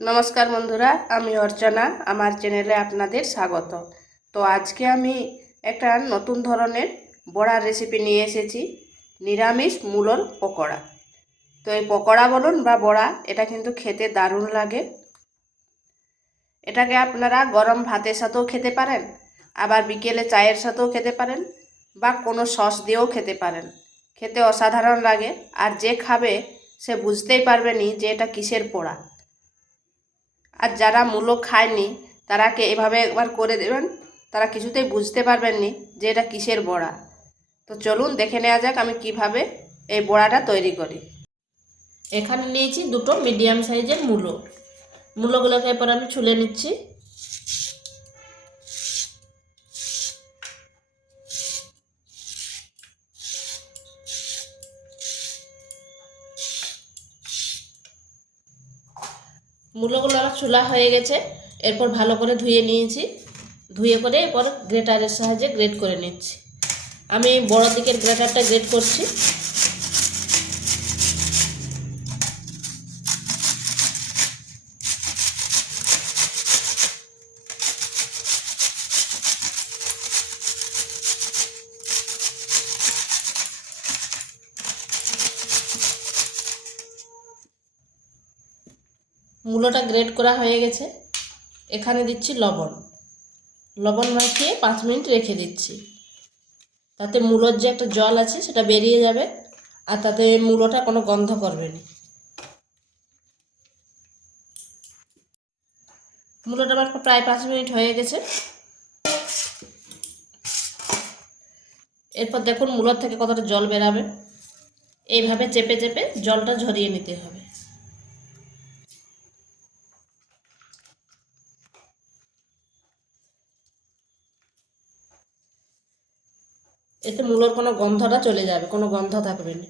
নমস্কার বন্ধুরা, আমি অর্চনা। আমার চ্যানেলে আপনাদের স্বাগত। তো আজকে আমি একটা নতুন ধরনের বড়ার রেসিপি নিয়ে এসেছি, নিরামিষ মূলোর পকোড়া। তো এই পকোড়া বলুন বা বড়া, এটা কিন্তু খেতে দারুণ লাগে। এটাকে আপনারা গরম ভাতের সাথেও খেতে পারেন, আবার বিকেলে চায়ের সাথেও খেতে পারেন, বা কোনো সস দিয়েও খেতে পারেন। খেতে অসাধারণ লাগে, আর যে খাবে সে বুঝতেই পারবে না যে এটা কিসের পোড়া। আর যারা মূলো খায়নি তারাকে এভাবে একবার করে দেবেন, তারা কিছুতেই বুঝতে পারবেন না যে এটা কিসের বড়া। তো চলুন দেখে নেওয়া যাক আমি কিভাবে এই বড়াটা তৈরি করি। এখানে নিয়েছি দুটো মিডিয়াম সাইজের মূলোগুলোকে এরপর আমি ছুলে নিচ্ছি। মূলোগুলো আমার ছুলা হয়ে গেছে। এরপর ভালো করে ধুয়ে নিয়েছি। ধুয়ে করে এরপর গ্রেটারের সাহায্যে গ্রেট করে নিচ্ছি। আমি বড় দিকের গ্রেটারটা গ্রেট করছি। মূলোটা গ্রেট করা হয়ে গেছে। এখানে দিচ্ছি লবণ মাখিয়ে 5 মিনিট রেখে দিচ্ছি। তাতে মূলোর যে একটা জল আছে সেটা বেরিয়ে যাবে, আর তাতে মূলোটা কোনো গন্ধ করবে না। মূলোটা আমার প্রায় 5 মিনিট হয়ে গেছে। এরপর দেখুন মূলোর থেকে কতটা জল বেরাবে। এইভাবে চেপে চেপে জলটা ঝরিয়ে নিতে হবে। এতে মূলোর কোনো গন্ধটা চলে যাবে, কোনো গন্ধ থাকবে না।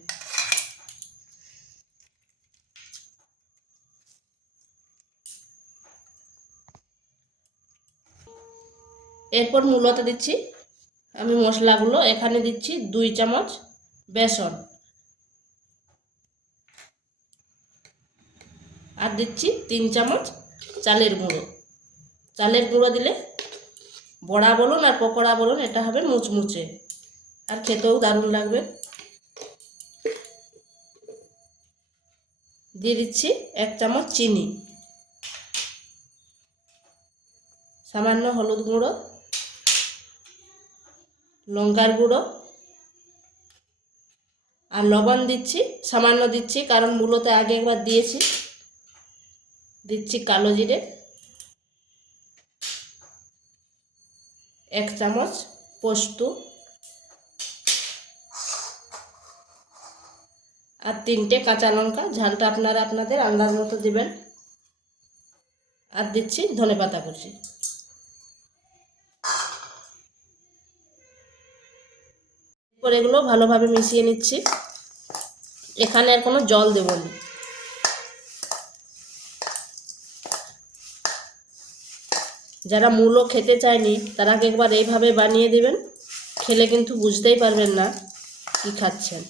এরপর মূলোতে দিচ্ছি আমি মশলাগুলো। এখানে দিচ্ছি 2 চামচ বেসন, আর দিচ্ছি 3 চামচ চালের গুঁড়ো। চালের গুঁড়ো দিলে বড়া বলুন আর পকোড়া বলুন এটা হবে মুচমুচে, আর খেতেও দারুণ লাগবে। দিয়ে দিচ্ছি 1 চামচ চিনি, সামান্য হলুদ গুঁড়ো, লঙ্কার গুঁড়ো, আর লবণ দিচ্ছি সামান্য দিচ্ছি, কারণ মূলোতে আগে একবার দিয়েছি। দিচ্ছি কালো জিরে, 1 চামচ পোস্ত, আর 3টে কাঁচা লঙ্কা। ঝালটা আপনারা আপনাদের আন্দাজ মতো দেবেন। আর দিচ্ছি ধনেপাতা কুচি। এরপর এগুলো ভালোভাবে মিশিয়ে নিচ্ছি। এখানে আর কোনো জল দেব না। যারা মূলো খেতে চায়নি তারা একবার এইভাবে বানিয়ে দেবেন, খেলে কিন্তু বুঝতেই পারবেন না কি খাচ্ছেন।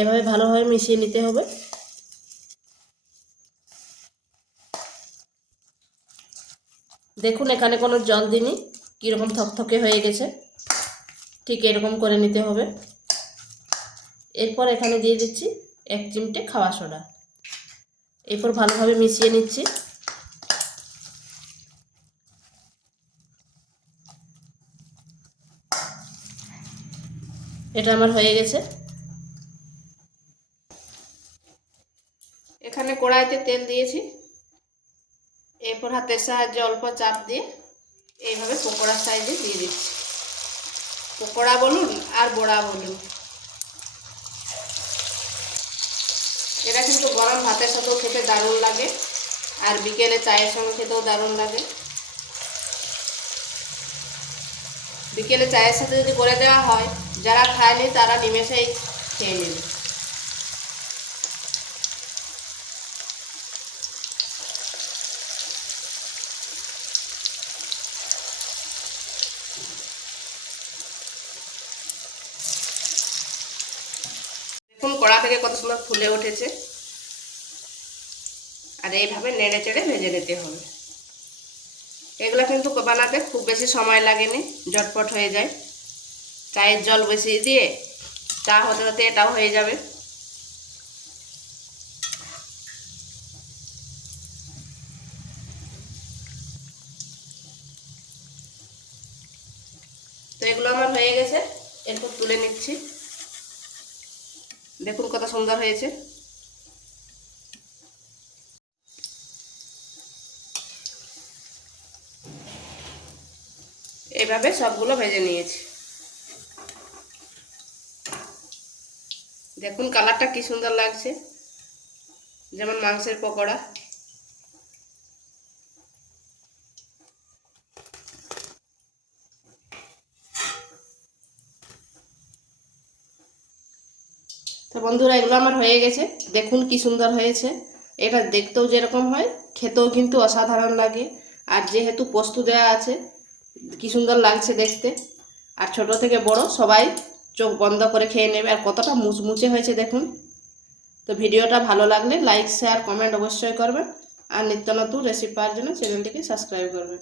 এভাবে ভালোভাবে মিশিয়ে নিতে হবে। দেখুন এখানে কোনো জল দিইনি, কীরকম থকথকে হয়ে গেছে। ঠিক এরকম করে নিতে হবে। এরপর এখানে দিয়ে দিচ্ছি 1 চিমটে খাওয়া সোডা। এরপর ভালোভাবে মিশিয়ে নিচ্ছি। এটা আমার হয়ে গেছে। এখানে কড়াইতে তেল দিয়েছি। এরপর হাতের সাহায্যে অল্প চাপ দিয়ে এইভাবে পকোড়া সাইজে দিয়ে দিচ্ছি। পকোড়া বলুন আর বড়া বলুন, এটা কিন্তু গরম ভাতের সাথেও খেতে দারুণ লাগে, আর বিকেলে চায়ের সঙ্গে খেতেও দারুণ লাগে। বিকেলে চায়ের সাথে যদি করে দেওয়া হয়, যারা খায়নি তারা নিমেষেই খেয়ে নেবে। দেখুন কড়া থেকে কত সুন্দর ফুলে উঠেছে। আর এইভাবে নেড়ে চেড়ে ভেজে নিতে হবে। এগুলো কিন্তু বানাতে খুব বেশি সময় লাগেনি, ঝটপট হয়ে যায়। চায়ের জল বসিয়ে দিয়ে চা হতে হতে এটাও হয়ে যাবে। তো এগুলো আমার হয়ে গেছে, এরপর তুলে নিচ্ছি। দেখুন কত সুন্দর হয়েছে। এইভাবে সবগুলো ভেজে নিয়েছি। দেখুন কালারটা কি সুন্দর লাগছে, যেমন মাংসের পকোড়া। তো বন্ধুরা এগুলো আমার হয়ে গেছে, দেখুন কি সুন্দর হয়েছে। এটা দেখতেও যেরকম হয়, খেতেও কিন্তু অসাধারণ লাগে। আর যেহেতু পোস্ত দেওয়া আছে, কি সুন্দর লাগছে দেখতে। আর ছোট থেকে বড় সবাই চোখ বন্ধ করে খেয়ে নেবে। আর কতটা মুচমুচে হয়েছে দেখুন। তো ভিডিওটা ভালো লাগলে লাইক শেয়ার কমেন্ট অবশ্যই করবেন। আর নিত্য নতুন রেসিপি পাওয়ার জন্য চ্যানেলটিকে সাবস্ক্রাইব করবেন।